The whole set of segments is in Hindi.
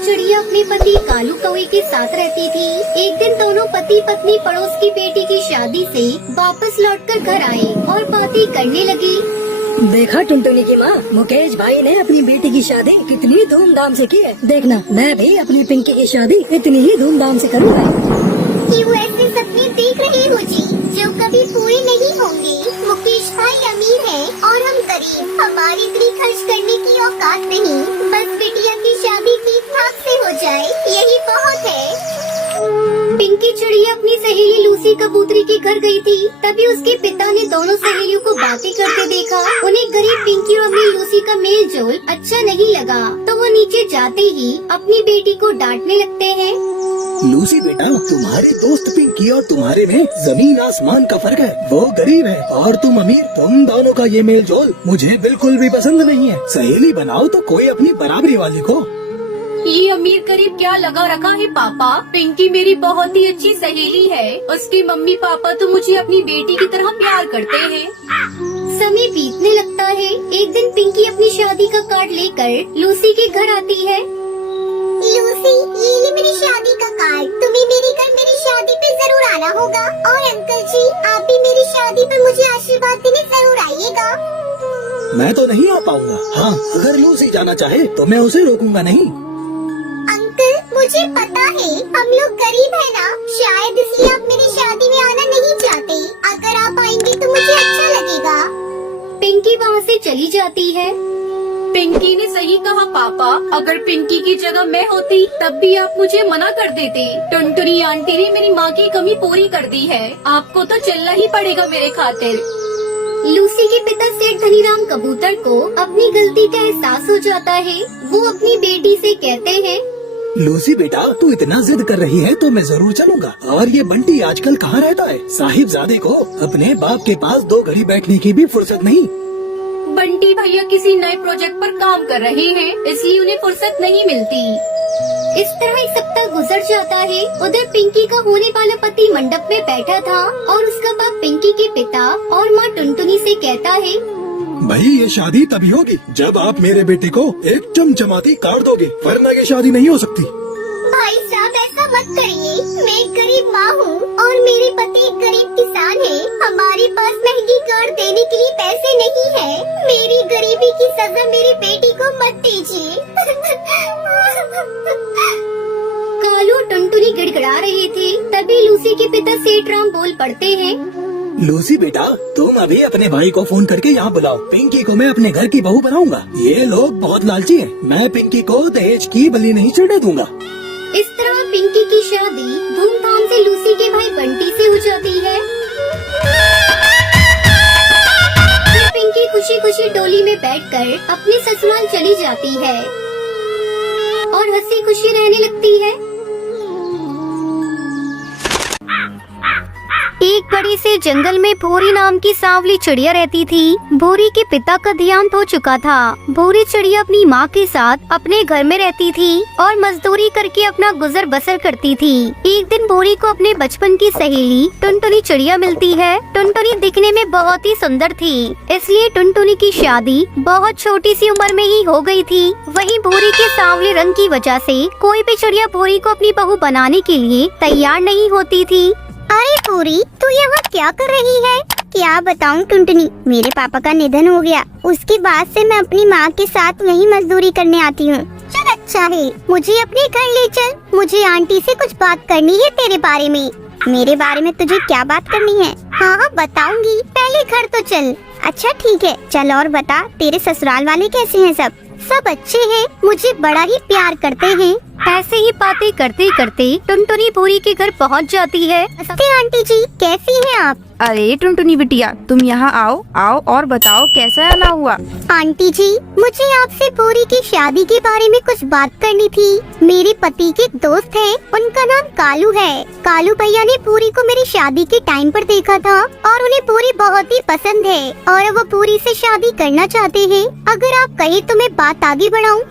चिड़िया अपने पति कालू कौवे के साथ रहती थी। एक दिन दोनों पति पत्नी पड़ोस की बेटी की शादी से वापस लौटकर घर आए और बातें करने लगी। देखा टुनटुनी की माँ, मुकेश भाई ने अपनी बेटी की शादी कितनी धूमधाम से की है। देखना, मैं भी अपनी पिंकी की शादी इतनी ही धूमधाम से करूँगा। क्यों ऐसे सपने देख रही हो जी, जो कभी पूरे नहीं होंगे। मुकेश भाई अमीर है और हम गरीब, हमारी इतनी खर्च करने की औकात नहीं। बस बिटिया की शादी ठीक ठाक से हो जाए, यही बहुत है। पिंकी चिड़िया अपनी सहेली लूसी कबूतरी के घर गई थी। तभी उसके पिता ने दोनों सहेलियों को बातें करते देखा। उन्हें गरीब पिंकी और अमीर लूसी का मेल जोल अच्छा नहीं लगा, तो वो नीचे जाते ही अपनी बेटी को डांटने लगते हैं। लूसी बेटा, तुम्हारी दोस्त पिंकी और तुम्हारे में जमीन आसमान का फर्क है। वो गरीब है और तुम अमीर। तुम दोनों का ये मेल जोल मुझे बिल्कुल भी पसंद नहीं है। सहेली बनाओ तो कोई अपनी बराबरी वाली को। ये अमीर गरीब क्या लगा रखा है पापा। पिंकी मेरी बहुत ही अच्छी सहेली है। उसके मम्मी पापा तो मुझे अपनी बेटी की तरह प्यार करते हैं। समय बीतने लगता है। एक दिन पिंकी अपनी शादी का कार्ड लेकर लूसी के घर आती है। लूसी, ये ले मेरी शादी का कार्ड। तुम्हें मेरे घर मेरी शादी पे जरूर आना होगा। और अंकल जी, आप भी मेरी शादी पे मुझे आशीर्वाद देने जरूर आइएगा। मैं तो नहीं आ पाऊंगा। हाँ, अगर लूसी जाना चाहे तो मैं उसे रोकूंगा नहीं। अंकल, मुझे पता है हम लोग गरीब है ना, शायद इसलिए आप मेरी शादी में आना नहीं चाहते। अगर आप आएंगे तो मुझे अच्छा लगेगा। पिंकी वहाँ से चली जाती है। पिंकी ने सही कहा पापा। अगर पिंकी की जगह मैं होती तब भी आप मुझे मना कर देते। टुनटुनी आंटी ने मेरी माँ की कमी पूरी कर दी है। आपको तो चलना ही पड़ेगा मेरे खातिर। लूसी के पिता सेठ धनीराम कबूतर को अपनी गलती का एहसास हो जाता है। वो अपनी बेटी से कहते हैं, लूसी बेटा, तू इतना जिद कर रही है तो मैं जरूर चलूंगा। और ये बंटी आजकल कहाँ रहता है? साहिबजादे को अपने बाप के पास 2 घड़ी बैठने की भी फुर्सत नहीं। बंटी भैया किसी नए प्रोजेक्ट पर काम कर रहे हैं, इसलिए उन्हें फुर्सत नहीं मिलती। इस तरह एक सप्ताह गुजर जाता है। उधर पिंकी का होने वाला पति मंडप में बैठा था और उसका बाप पिंकी के पिता और माँ टुनटुनी से कहता है, भाई ये शादी तभी होगी जब आप मेरे बेटे को एक चमचमाती कार्ड दोगे, वरना ये शादी नहीं हो सकती। भाई साहब, ऐसा मत करिए। मैं एक गरीब माँ हूँ और मेरे पति एक गरीब किसान है। हमारे पास महंगी कार्ड देने के लिए पैसे नहीं है। मेरी गरीबी की सजा मेरी बेटी को मत दीजिए। कालू और टुनटुनी गिड़गिड़ा रहे थे। तभी लूसी के पिता सेठ राम बोल पड़ते हैं, लूसी बेटा, तुम अभी अपने भाई को फोन करके यहाँ बुलाओ। पिंकी को मैं अपने घर की बहू बनाऊंगा। ये लोग बहुत लालची हैं। मैं पिंकी को दहेज की बलि नहीं चढ़ने दूंगा। इस तरह पिंकी की शादी धूमधाम से लूसी के भाई बंटी से हो जाती है। फिर पिंकी खुशी खुशी डोली में बैठकर अपने ससुराल चली जाती है और हंसी खुशी रहने लगती है। एक बड़े से जंगल में भूरी नाम की सांवली चिड़िया रहती थी। भूरी के पिता का देहांत हो चुका था। भूरी चिड़िया अपनी माँ के साथ अपने घर में रहती थी और मजदूरी करके अपना गुजर बसर करती थी। एक दिन भूरी को अपने बचपन की सहेली टुनटुनी चिड़िया मिलती है। टुनटुनी दिखने में बहुत ही सुंदर थी, इसलिए टुनटुनी की शादी बहुत छोटी सी उम्र में ही हो गई थी। वहीं भूरी के सांवले रंग की वजह से कोई भी चिड़िया भूरी को अपनी बहू बनाने के लिए तैयार नहीं होती थी। अरे भूरी, तू यहाँ क्या कर रही है? क्या बताऊँ टुनटुनी, मेरे पापा का निधन हो गया। उसके बाद से मैं अपनी माँ के साथ वहीं मजदूरी करने आती हूँ। चल अच्छा है, मुझे अपने घर ले चल। मुझे आंटी से कुछ बात करनी है तेरे बारे में। मेरे बारे में तुझे क्या बात करनी है? हाँ बताऊंगी, पहले घर तो चल। अच्छा ठीक है, चल और बता, तेरे ससुराल वाले कैसे हैं? सब अच्छे हैं, मुझे बड़ा ही प्यार करते हैं। ऐसे ही बातें करते करते टुनटुनी भूरी के घर पहुंच जाती है। आंटी जी, कैसी हैं आप? अरे टुनटुनी बिटिया, तुम यहाँ आओ और बताओ कैसा आना हुआ। आंटी जी, मुझे आपसे भूरी की शादी के बारे में कुछ बात करनी थी। मेरे पति के दोस्त हैं, उनका नाम कालू है। कालू भैया ने भूरी को मेरी शादी के टाइम पर देखा था और उन्हें भूरी बहुत ही पसंद है और वो भूरी से शादी करना चाहते हैं। अगर आप कहें तो मैं बात आगे बढ़ाऊं?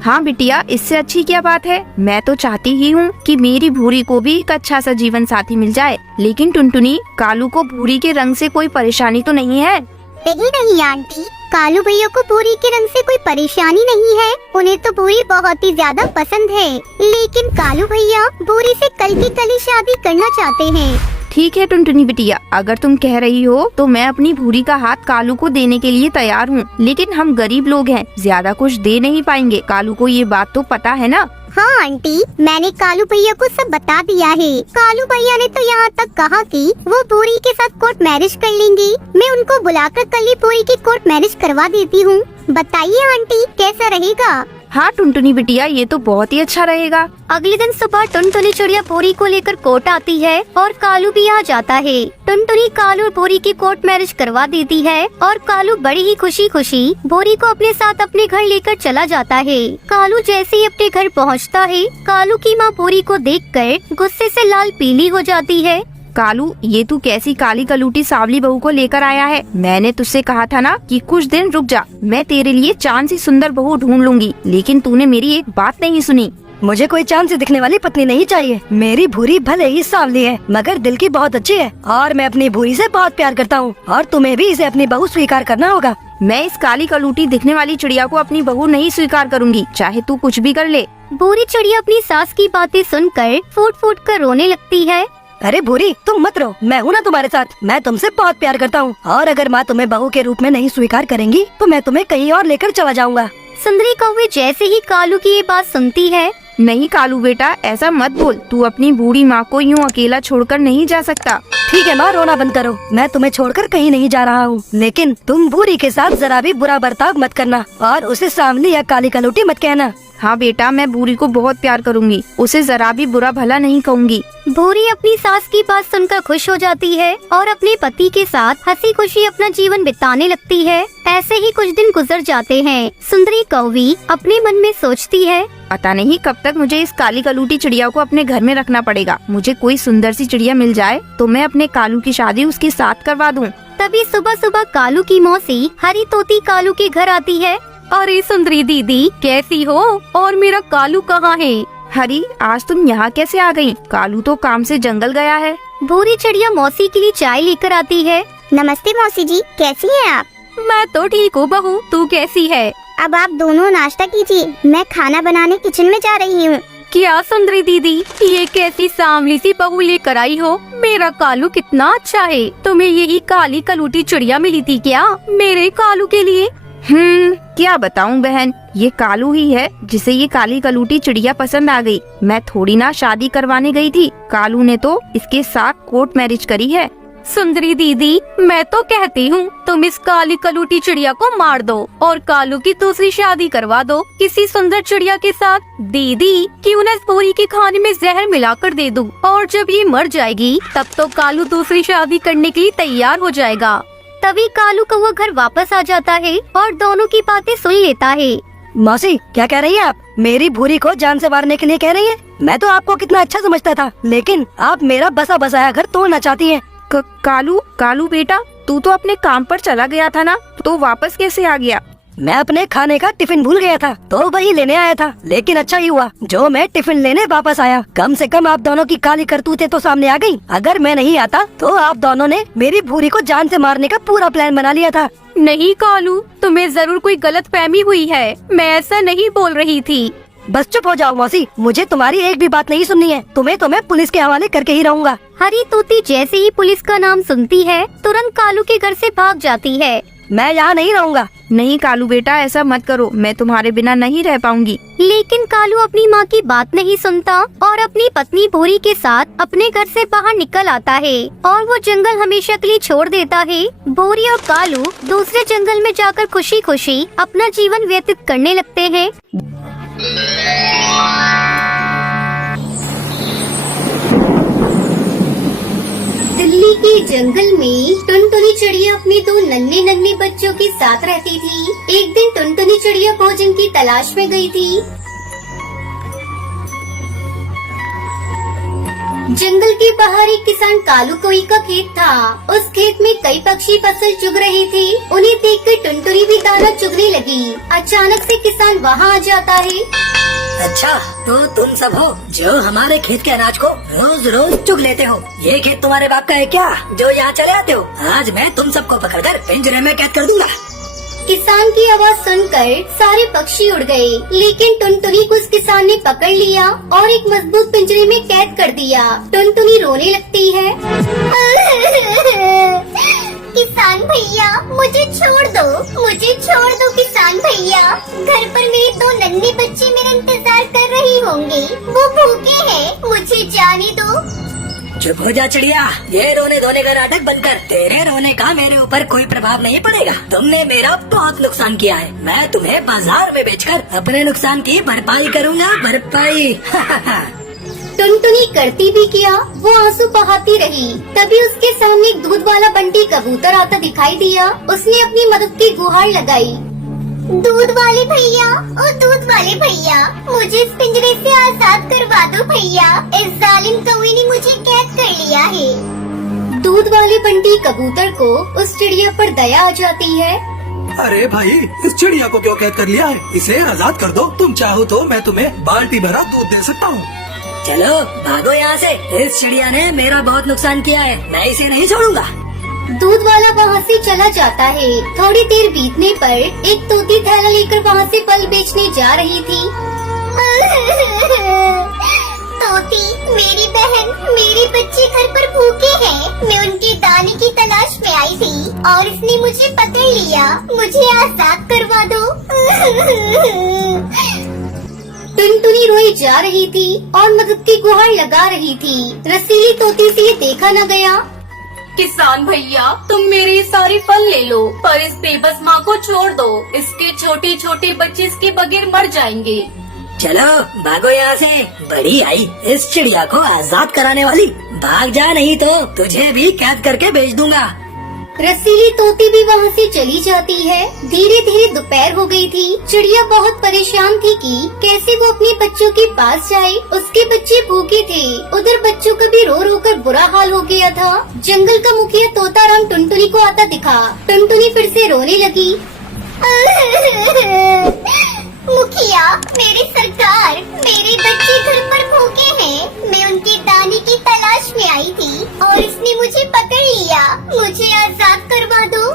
हाँ बिटिया, इससे अच्छी क्या बात है। मैं तो चाहती ही हूँ कि मेरी भूरी को भी एक अच्छा सा जीवन साथी मिल जाए। लेकिन टुनटुनी, कालू को भूरी के रंग से कोई परेशानी तो नहीं है? नहीं आंटी, कालू भैया को भूरी के रंग से कोई परेशानी नहीं है। उन्हें तो भूरी बहुत ही ज्यादा पसंद है, लेकिन कालू भैया भूरी से कल की कल ही शादी करना चाहते हैं। ठीक है टुनटुनी बिटिया, अगर तुम कह रही हो तो मैं अपनी भूरी का हाथ कालू को देने के लिए तैयार हूँ, लेकिन हम गरीब लोग हैं, ज्यादा कुछ दे नहीं पाएंगे। कालू को ये बात तो पता है ना? हाँ आंटी, मैंने कालू भैया को सब बता दिया है। कालू भैया ने तो यहाँ तक कहा कि वो भूरी के साथ कोर्ट मैरिज कर लेंगी। मैं उनको बुलाकर कल ही भूरी की कोर्ट मैरिज करवा देती हूँ। बताइए आंटी, कैसा रहेगा? हाँ टुनटुनी बिटिया, ये तो बहुत ही अच्छा रहेगा। अगले दिन सुबह टुनटुनी चिड़िया भूरी को लेकर कोर्ट आती है और कालू भी आ जाता है। टुनटुनी कालू और भूरी की कोर्ट मैरिज करवा देती है और कालू बड़ी ही खुशी खुशी भूरी को अपने साथ अपने घर लेकर चला जाता है। कालू जैसे ही अपने घर पहुंचता है, कालू की माँ भूरी को देखकर गुस्से से लाल पीली हो जाती है। कालू, ये तू कैसी काली कलूटी सांवली बहू को लेकर आया है? मैंने तुझसे कहा था ना कि कुछ दिन रुक जा, मैं तेरे लिए चांद सी सुंदर बहू ढूंढ लूंगी, लेकिन तूने मेरी एक बात नहीं सुनी। मुझे कोई चांद से दिखने वाली पत्नी नहीं चाहिए। मेरी भूरी भले ही सांवली है, मगर दिल की बहुत अच्छी है और मैं अपनी भूरी से बहुत प्यार करता हूँ और तुम्हें भी इसे अपनी बहू स्वीकार करना होगा। मैं इस काली कलूटी दिखने वाली चिड़िया को अपनी बहू नहीं स्वीकार करूंगी, चाहे तू कुछ भी कर ले। भूरी चिड़िया अपनी सास की बातें सुनकर फूट फूट कर रोने लगती है। अरे भूरी, तुम मत रो, मैं हूँ ना तुम्हारे साथ। मैं तुमसे बहुत प्यार करता हूँ और अगर माँ तुम्हें बहू के रूप में नहीं स्वीकार करेंगी तो मैं तुम्हें कहीं और लेकर चला जाऊंगा। सुंदरी कौवे जैसे ही कालू की ये बात सुनती है, नहीं कालू बेटा, ऐसा मत बोल, तू अपनी बूढ़ी माँ को यूँ अकेला छोड़कर नहीं जा सकता। ठीक है माँ, रोना बंद करो, मैं तुम्हें छोड़कर कहीं नहीं जा रहा हूँ, लेकिन तुम भूरी के साथ जरा भी बुरा बर्ताव मत करना और उसे सांवली या काली कलूटी मत कहना। हाँ बेटा, मैं भूरी को बहुत प्यार करूंगी, उसे जरा भी बुरा भला नहीं कहूँगी। भूरी अपनी सास की बात सुनकर खुश हो जाती है और अपने पति के साथ हंसी खुशी अपना जीवन बिताने लगती है। ऐसे ही कुछ दिन गुजर जाते हैं। सुंदरी कौवी अपने मन में सोचती है, पता नहीं कब तक मुझे इस काली कलूटी चिड़िया को अपने घर में रखना पड़ेगा। मुझे कोई सुंदर सी चिड़िया मिल जाए तो मैं अपने कालू की शादी उसके साथ करवा दूं। तभी सुबह सुबह कालू की मौसी हरी तोती कालू के घर आती है। अरे सुंदरी दीदी, कैसी हो? और मेरा कालू कहाँ है? हरी, आज तुम यहाँ कैसे आ गई? कालू तो काम से जंगल गया है। भूरी चिड़िया मौसी के लिए चाय लेकर आती है। नमस्ते मौसी जी, कैसी हैं आप? मैं तो ठीक हूँ बहू, तू कैसी है? अब आप दोनों नाश्ता कीजिए, मैं खाना बनाने किचन में जा रही हूँ। क्या सुंदरी दीदी, ये कैसी सांवली सी बहू लेकर आई हो? मेरा कालू कितना अच्छा है। तुम्हें यही काली कलूटी चिड़िया मिली थी क्या मेरे कालू के लिए? क्या बताऊं बहन, ये कालू ही है जिसे ये काली कलूटी चिड़िया पसंद आ गई। मैं थोड़ी ना शादी करवाने गई थी, कालू ने तो इसके साथ कोर्ट मैरिज करी है। सुंदरी दीदी, मैं तो कहती हूँ तुम इस काली कलूटी चिड़िया को मार दो और कालू की दूसरी शादी करवा दो किसी सुंदर चिड़िया के साथ। दीदी, क्यों न इस भूरी के खाने में जहर मिलाकर दे दूँ और जब ये मर जाएगी तब तो कालू दूसरी शादी करने के लिए तैयार हो जाएगा। तभी कालू कौवा घर वापस आ जाता है और दोनों की बातें सुन लेता है। मौसी, क्या कह रही है आप? मेरी भूरी को जान से मारने के लिए कह रही है? मैं तो आपको कितना अच्छा समझता था, लेकिन आप मेरा बसा बसाया घर तोड़ना चाहती हैं। कालू बेटा, तू तो अपने काम पर चला गया था ना, तो वापस कैसे आ गया? मैं अपने खाने का टिफिन भूल गया था तो वही लेने आया था, लेकिन अच्छा ही हुआ जो मैं टिफिन लेने वापस आया। कम से कम आप दोनों की काली करतूतें तो सामने आ गई। अगर मैं नहीं आता तो आप दोनों ने मेरी भूरी को जान से मारने का पूरा प्लान बना लिया था। नहीं कालू, तुम्हें जरूर कोई गलतफहमी हुई है, मैं ऐसा नहीं बोल रही थी। बस चुप हो जाओ मौसी, मुझे तुम्हारी एक भी बात नहीं सुननी है। तुम्हें तो मैं पुलिस के हवाले करके ही रहूँगा। हरी तोती जैसे ही पुलिस का नाम सुनती है, तुरंत कालू के घर से भाग जाती है। मैं यहाँ नहीं रहूँगा। नहीं कालू बेटा, ऐसा मत करो, मैं तुम्हारे बिना नहीं रह पाऊंगी। लेकिन कालू अपनी माँ की बात नहीं सुनता और अपनी पत्नी भूरी के साथ अपने घर से बाहर निकल आता है और वो जंगल हमेशा के लिए छोड़ देता है। भूरी और कालू दूसरे जंगल में जाकर खुशी खुशी अपना जीवन व्यतीत करने लगते हैं। दिल्ली के जंगल में टुनटुनी चिड़िया अपने दो नन्हे नन्हे बच्चों के साथ रहती थी। एक दिन टुनटुनी चिड़िया भोजन की तलाश में गई थी। जंगल के बाहर एक किसान कालू कोई का खेत था। उस खेत में कई पक्षी फसल चुग रहे थे। उन्हें देखकर टुनटुनी भी दाना चुगने लगी। अचानक से किसान वहाँ आ जाता है। अच्छा, तो तुम सब हो जो हमारे खेत के अनाज को रोज रोज चुग लेते हो। ये खेत तुम्हारे बाप का है क्या जो यहाँ चले आते हो? आज मैं तुम सबको पकड़कर पिंजरे में कैद कर दूंगा। किसान की आवाज सुनकर सारे पक्षी उड़ गए, लेकिन टुनटुनी को उस किसान ने पकड़ लिया और एक मजबूत पिंजरे में कैद कर दिया। टुनटुनी रोने लगती है। किसान भैया, मुझे छोड़ दो किसान भैया। घर पर मेरे 2 नन्हे बच्चे मेरा इंतजार कर रही होंगे, वो भूखे हैं, मुझे जाने दो। चुप हो जा चिड़िया, ये रोने धोने का नाटक बंद कर। तेरे रोने का मेरे ऊपर कोई प्रभाव नहीं पड़ेगा। तुमने मेरा बहुत नुकसान किया है, मैं तुम्हें बाजार में बेचकर अपने नुकसान की भरपाई करूँगा, भरपाई। टुनटुनी करती भी क्या, वो आंसू बहाती रही। तभी उसके सामने एक दूध वाला बंटी कबूतर आता दिखाई दिया। उसने अपनी मदद की गुहार लगाई। दूध वाले भैया, मुझे इस पिंजरे से आजाद करवा दो भैया। इस जालिम कौवे ने मुझे कैद कर लिया है। दूध वाले बंटी कबूतर को उस चिड़िया पर दया आ जाती है। अरे भाई, इस चिड़िया को क्यों कैद कर लिया है? इसे आजाद कर दो। तुम चाहो तो मैं तुम्हें बाल्टी भरा दूध दे सकता हूँ। चलो भागो यहाँ से, इस चिड़िया ने मेरा बहुत नुकसान किया है, मैं इसे नहीं छोड़ूंगा। दूध वाला वहाँ से चला जाता है। थोड़ी देर बीतने पर एक तोती थैला लेकर वहाँ से फल बेचने जा रही थी। तोती, मेरी बहन, मेरे बच्चे घर पर भूखे हैं। मैं उनके दाने की तलाश में आई थी और इसने मुझे पकड़ लिया। मुझे आजाद करवा दो। टुनटुनी रोई जा रही थी और मदद की गुहार लगा रही थी। रसीली तोती से ये देखा न गया। किसान भैया, तुम मेरे सारे फल ले लो, पर इस बेबस माँ को छोड़ दो। इसके छोटे छोटे बच्चे इसके बगैर मर जाएंगे। चलो भागो यहाँ से, बड़ी आई इस चिड़िया को आजाद कराने वाली। भाग जा, नहीं तो तुझे भी कैद करके भेज दूंगा। रसीली तोती भी वहाँ से चली जाती है। धीरे धीरे दोपहर हो गई थी। चिड़िया बहुत परेशान थी कि कैसे वो अपने बच्चों के पास जाए। उसके बच्चे भूखे थे, उधर बच्चों का भी रो रो कर बुरा हाल हो गया था। जंगल का मुखिया तोताराम टुनटुनी को आता दिखा। टुनटुनी फिर से रोने लगी। मुखिया, मेरी सरकार, मेरे बच्चे घर पर भूखे हैं। मैं उनके दाने की तलाश में आई थी और इसने मुझे पकड़ लिया। मुझे आजाद करवा दो।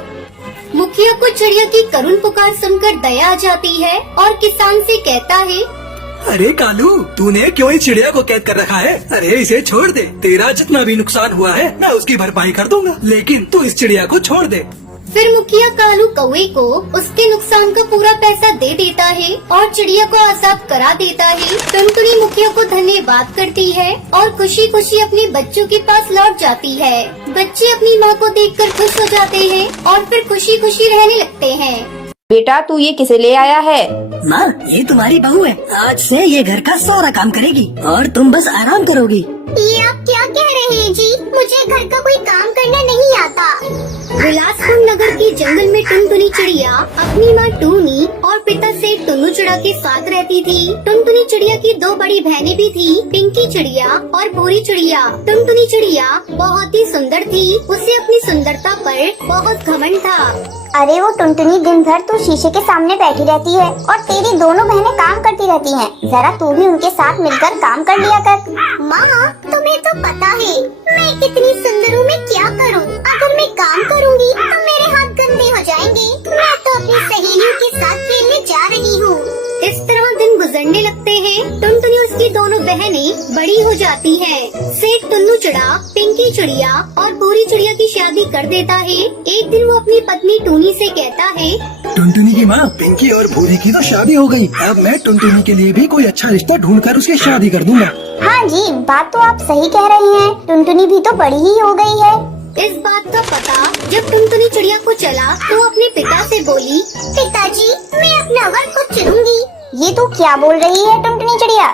मुखिया को चिड़िया की करुण पुकार सुनकर दया आ जाती है और किसान से कहता है, अरे कालू, तूने क्यों इस चिड़िया को कैद कर रखा है? अरे इसे छोड़ दे, तेरा जितना भी नुकसान हुआ है मैं उसकी भरपाई कर दूंगा, लेकिन तू इस चिड़िया को छोड़ दे। फिर मुखिया कालू कौवे को उसके नुकसान का पूरा पैसा दे देता है और चिड़िया को आजाद करा देता है। टुनटुनी मुखिया को धन्यवाद करती है और खुशी खुशी अपने बच्चों के पास लौट जाती है। बच्चे अपनी माँ को देखकर खुश हो जाते हैं और फिर खुशी खुशी रहने लगते हैं। बेटा, तू ये किसे ले आया है? माँ, ये तुम्हारी बहू है। आज से ये घर का सारा काम करेगी और तुम बस आराम करोगी। ये आप क्या कह रहे हैं जी? मुझे घर का कोई काम करना नहीं आता। बिलासपुर नगर के जंगल में टुनटुनी चिड़िया अपनी माँ टूनी और पिता सेठ टुन्नू चिड़ा के साथ रहती थी। टुनटुनी चिड़िया की 2 बड़ी बहनें भी थी, पिंकी चिड़िया और भूरी चिड़िया। टुनटुनी चिड़िया बहुत ही सुंदर थी, उसे अपनी सुंदरता पर बहुत घमंड था। अरे वो टुनटुनी, दिन भर तू शीशे के सामने बैठी रहती है और तेरी दोनों बहनें काम करती रहती हैं। जरा तू भी उनके साथ मिलकर काम कर लिया कर। माँ, तुम्हें तो पता है मैं कितनी सुंदर हूँ, मैं क्या करूँ? अगर मैं काम करूँगी तो मेरे हाथ गंदे हो जाएंगे। मैं तो अपनी सहेलियों के साथ खेलने जा रही हूँ। इस तरह दिन गुजरने लगते हैं। टुनटुनी उसकी दोनों बहनें बड़ी हो जाती हैं। सेठ टुन्नू चिड़ा पिंकी चिड़िया और भूरी चिड़िया की शादी कर देता है। एक दिन वो अपनी पत्नी टूनी से कहता है, टुनटुनी की माँ, पिंकी और भूरी की तो शादी हो गई। अब मैं टुनटुनी के लिए भी कोई अच्छा रिश्ता ढूंढकर उसकी शादी कर दूंगा। हाँ जी, बात तो आप सही कह रहे हैं। टुनटुनी भी तो बड़ी ही हो गई है। इस बात का पता जब टुनटुनी चिड़िया को चला तो अपने पिता से बोली, पिताजी, मैं अपना वर खुद चुनूंगी। ये तू क्या बोल रही है टुनटुनी चिड़िया?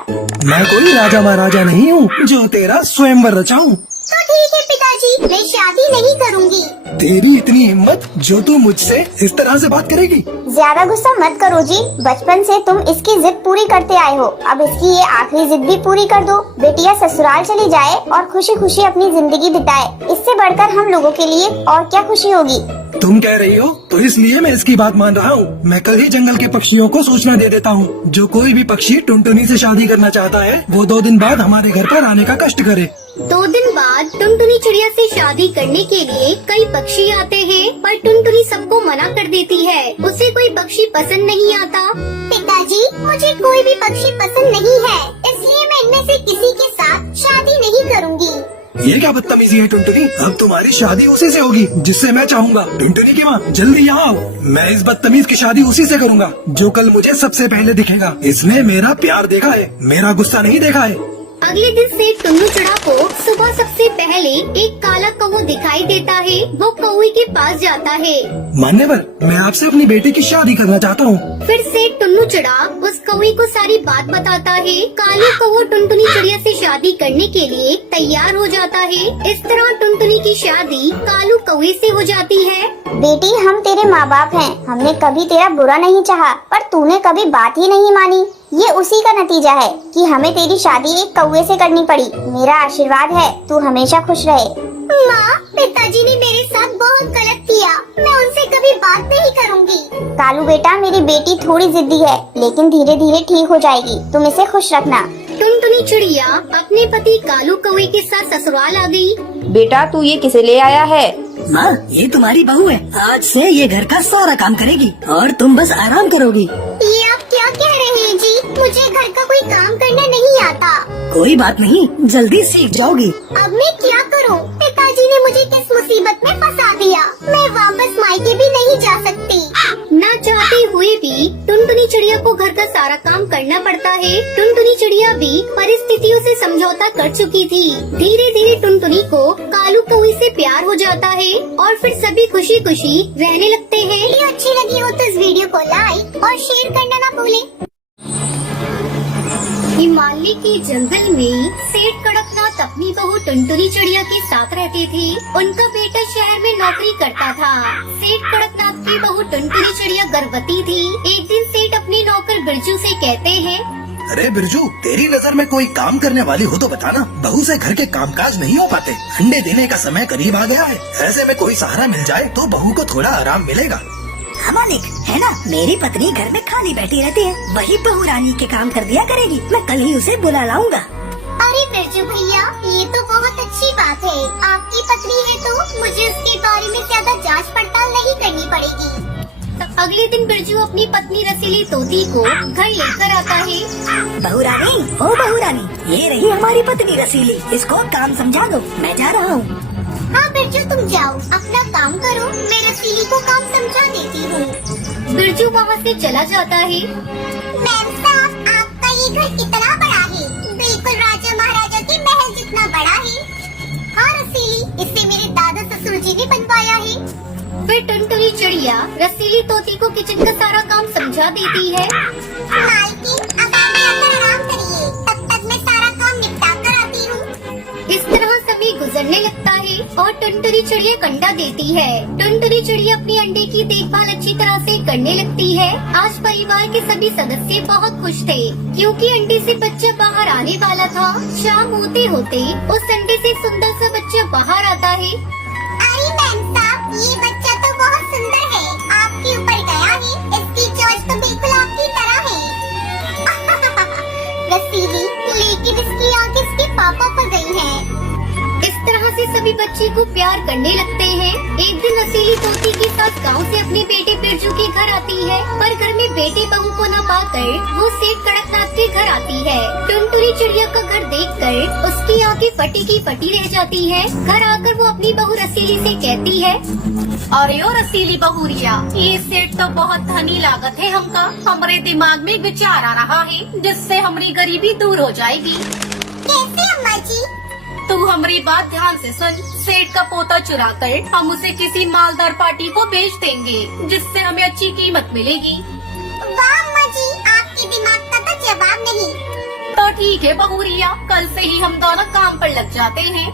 मैं कोई राजा महाराजा नहीं हूँ जो तेरा स्वयंवर रचाऊं। तो ठीक है पिताजी, मैं शादी नहीं करूँगी। तेरी इतनी हिम्मत जो तू मुझसे इस तरह से बात करेगी? ज्यादा गुस्सा मत करो जी, बचपन से तुम इसकी जिद पूरी करते आए हो, अब इसकी ये आखिरी जिद भी पूरी कर दो। बेटिया ससुराल चली जाए और खुशी खुशी अपनी जिंदगी बिताए, इससे बढ़कर हम लोगों के लिए और क्या खुशी होगी। तुम कह रही हो तो इसलिए मैं इसकी बात मान रहा हूँ। मैं कल ही जंगल के पक्षियों को सूचना दे देता हूँ। जो कोई भी पक्षी टुनटुनी से शादी करना चाहता है वो 2 दिन बाद हमारे घर पर आने का कष्ट करे। 2 दिन बाद टुनटुनी चिड़िया से शादी करने के लिए कई पक्षी आते हैं, पर टुनटुनी सबको मना कर देती है। उसे कोई पक्षी पसंद नहीं आता। पिताजी, मुझे कोई भी पक्षी पसंद नहीं है, इसलिए मैं इनमें से किसी के साथ शादी नहीं करूँगी। ये क्या बदतमीजी है टुनटुनी? अब तुम्हारी शादी उसी से होगी जिससे मैं चाहूँगा। टुनटुनी की माँ, जल्दी यहाँ आओ। मैं इस बदतमीज की शादी उसी से करूँगा जो कल मुझे सबसे पहले दिखेगा। इसने मेरा प्यार देखा है, मेरा गुस्सा नहीं देखा है। अगले दिन सेठ टुन्नू चिड़ा को सुबह सबसे पहले एक काला कौवा दिखाई देता है। वो कौवे के पास जाता है। मान्यवर, मैं आपसे अपनी बेटी की शादी करना चाहता हूँ। फिर सेठ टुन्नू चिड़ा उस कौवे को सारी बात बताता है। काले कौवा टुनटुनी चिड़िया से शादी करने के लिए तैयार हो जाता है। इस तरह टुनटुनी की शादी कालू कौवे से हो जाती है। बेटी, हम तेरे माँ बाप हैं, हमने कभी तेरा बुरा नहीं चाहा, पर तूने कभी बात ही नहीं मानी। ये उसी का नतीजा है कि हमें तेरी शादी एक कौवे से करनी पड़ी। मेरा आशीर्वाद है तू हमेशा खुश रहे। माँ, पिताजी ने मेरे साथ बहुत गलत किया, मैं उनसे कभी बात नहीं करूँगी। कालू बेटा, मेरी बेटी थोड़ी जिद्दी है, लेकिन धीरे धीरे ठीक हो जाएगी, तुम इसे खुश रखना। टुनटुनी चिड़िया अपने पति कालू कौवे के साथ ससुराल आ गई। बेटा, तू ये किसे ले आया है? माँ, ये तुम्हारी बहू है, आज से ये घर का सारा काम करेगी और तुम बस आराम करोगी। ये आप क्या कह रहे हैं जी? मुझे घर का कोई काम करना नहीं आता। कोई बात नहीं, जल्दी सीख जाओगी। अब मैं क्या करूं? पिताजी ने मुझे किस मुसीबत में फंसा दिया। मैं वापस मायके भी नहीं जा सकती। न चाहते हुए भी टुनटुनी चिड़िया को घर का सारा काम करना पड़ता है। टुनटुनी चिड़िया भी परिस्थितियों से समझौता कर चुकी थी। धीरे धीरे टुनटुनी को कालू कौवे से प्यार हो जाता है और फिर सभी खुशी खुशी रहने लगते हैं। वीडियो अच्छी लगी हो तो इस वीडियो को लाइक और शेयर करना ना भूलें। हिमालय के जंगल में सेठ कड़कनाथ अपनी बहू टुनटुनी चिड़िया के साथ रहते थे। उनका बेटा शहर में नौकरी करता था। सेठ कड़कनाथ की बहू टुनटुनी चिड़िया गर्भवती थी। एक दिन सेठ अपने नौकर बिरजू से कहते हैं, अरे बिरजू, तेरी नजर में कोई काम करने वाली हो तो बताना। बहू से घर के कामकाज नहीं हो पाते। अंडे देने का समय करीब आ गया है। ऐसे में कोई सहारा मिल जाए तो बहू को थोड़ा आराम मिलेगा। हाँ मालिक, है ना, मेरी पत्नी घर में खाली बैठी रहती है, वही बहू रानी के काम कर दिया करेगी। मैं कल ही उसे बुला लाऊंगा। अरे बिरजू भैया, ये तो बहुत अच्छी बात है। आपकी पत्नी है तो मुझे उसके बारे में ज्यादा जांच पड़ताल नहीं करनी पड़ेगी। अगले दिन बिरजू अपनी पत्नी रसीली तोती को घर लेकर आता है। बहू रानी, ओ बहू रानी, ये रही हमारी पत्नी रसीली, इसको काम समझा दो, मैं जा रहा हूँ। हाँ बिरजू, तुम जाओ अपना काम करो, मैं रसीली को काम समझा देती हूँ। बिरजू वहाँ से चला जाता है। मैम साहब, आपका ये घर कितना बड़ा है? बिल्कुल राजा महाराजा के महल जितना बड़ा है। हाँ रसीली, इसे मेरे दादा ससुर जी ने बनवाया है। फिर टुनटुनी चिड़िया रसीली तोती को किचन का सारा काम समझा देती है। मालकिन, अब आप जाकर आराम करिए, तब तक मैं सारा काम निपटा कर आती हूँ। इस तरह समय गुजरने लगता है और टुनटुनी चिड़िया अंडा देती है। टुनटुनी चिड़िया अपने अंडे की देखभाल अच्छी तरह से करने लगती है। आज परिवार के सभी सदस्य बहुत खुश थे क्योंकि अंडे से बच्चा बाहर आने वाला था। शाम होते होते उस अंडे से सुंदर सा बच्चा बाहर आता है। अरे मैम साहब, ये बच्चा तो बहुत सुंदर है, आपके ऊपर गया है, इसकी चोंच तो बिल्कुल आपकी तरह है। रसीली, लेकिन इसकी आँख इसके पापा पर गई है। इस तरह से सभी बच्चे को प्यार करने लगते हैं। एक दिन रसीली तोती की सास गांव से अपने बेटे बिरजू के घर आती है, पर घर में बेटे बहू को न पाकर वो सेठ कड़कनाथ के घर आती है। टुनटुनी चिड़िया का घर देखकर उसकी आंखें फटी की फटी रह जाती है। घर आकर वो अपनी बहू रसीली से कहती है, अरे ओ रसीली बहुरिया, ये सेठ तो बहुत धनी लागत है हमका। हमारे दिमाग में विचार आ रहा है जिससे हमारी गरीबी दूर हो जाएगी। कैसे अम्मा जी? तू हमारी बात ध्यान से सुन। सेठ का पोता चुरा कर हम उसे किसी मालदार पार्टी को बेच देंगे जिससे हमें अच्छी कीमत मिलेगी। वाह अम्मा जी, आपके दिमाग का तो जवाब नहीं। तो ठीक है बहुरिया, कल से ही हम दोनों काम पर लग जाते हैं।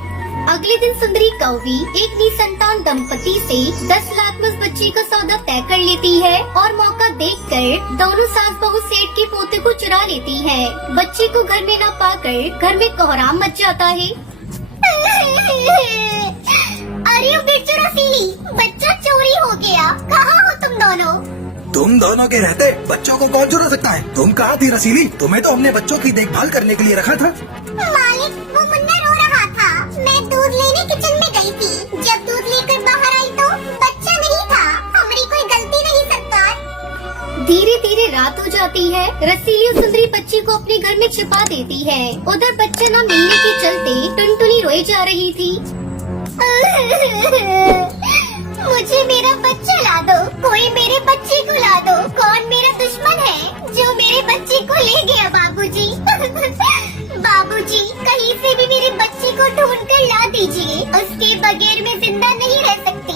अगले दिन सुंदरी कौवी एक निसंतान दंपति से 10 लाख में उस बच्ची का सौदा तय कर लेती है और मौका देखकर दोनों सास बहू सेठ के पोते को चुरा लेती है। बच्ची को घर में न पाकर घर में कोहराम मच जाता है। अरे बिच्छू रसीली, बच्चा चोरी हो गया। कहाँ हो तुम दोनों? तुम दोनों के रहते बच्चों को कौन चुरा सकता है? तुम कहाँ थी रसीली? तुम्हें तो हमने बच्चों की देखभाल करने के लिए रखा था। मालिक, वो मुन्ना रो रहा था। मैं दूध लेने किचन में गई थी। जब दूध लेकर बाहर आई तो बच्चा नहीं था। हमारी कोई गलती नहीं सरकार। धीरे धीरे रात हो जाती है। रसीली और सुंदरी बच्ची को अपने घर में छिपा देती है। उधर बच्चा न मिलने के चलते टुनटुनी रोई जा रही थी। मुझे मेरा बच्चा ला दो, कोई मेरे बच्चे को ला दो। कौन मेरा दुश्मन है जो मेरे बच्चे को ले गया? बाबूजी बाबूजी, कहीं से भी मेरे बच्चे को ढूंढ कर ला दीजिए। उसके बगैर मैं जिंदा नहीं रह सकती।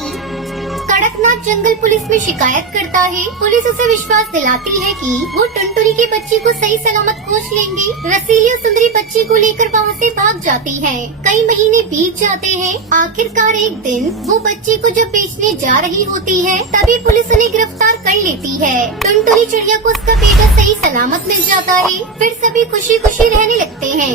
कड़कनाथ जंगल पुलिस में शिकायत करता है। पुलिस उसे विश्वास दिलाती है कि वो टुनटुनी की बच्ची को सही सलामत खोज लेंगे। रसीली और सुंदरी बच्ची को लेकर वहाँ से भाग जाती है। कई महीने बीत जाते हैं। आखिरकार एक दिन वो बच्ची को जब बेचने जा रही होती है तभी पुलिस उन्हें गिरफ्तार कर लेती है। टुनटुनी चिड़िया को उसका बेटा सही सलामत मिल जाता है। फिर सभी खुशी खुशी रहने लगते हैं।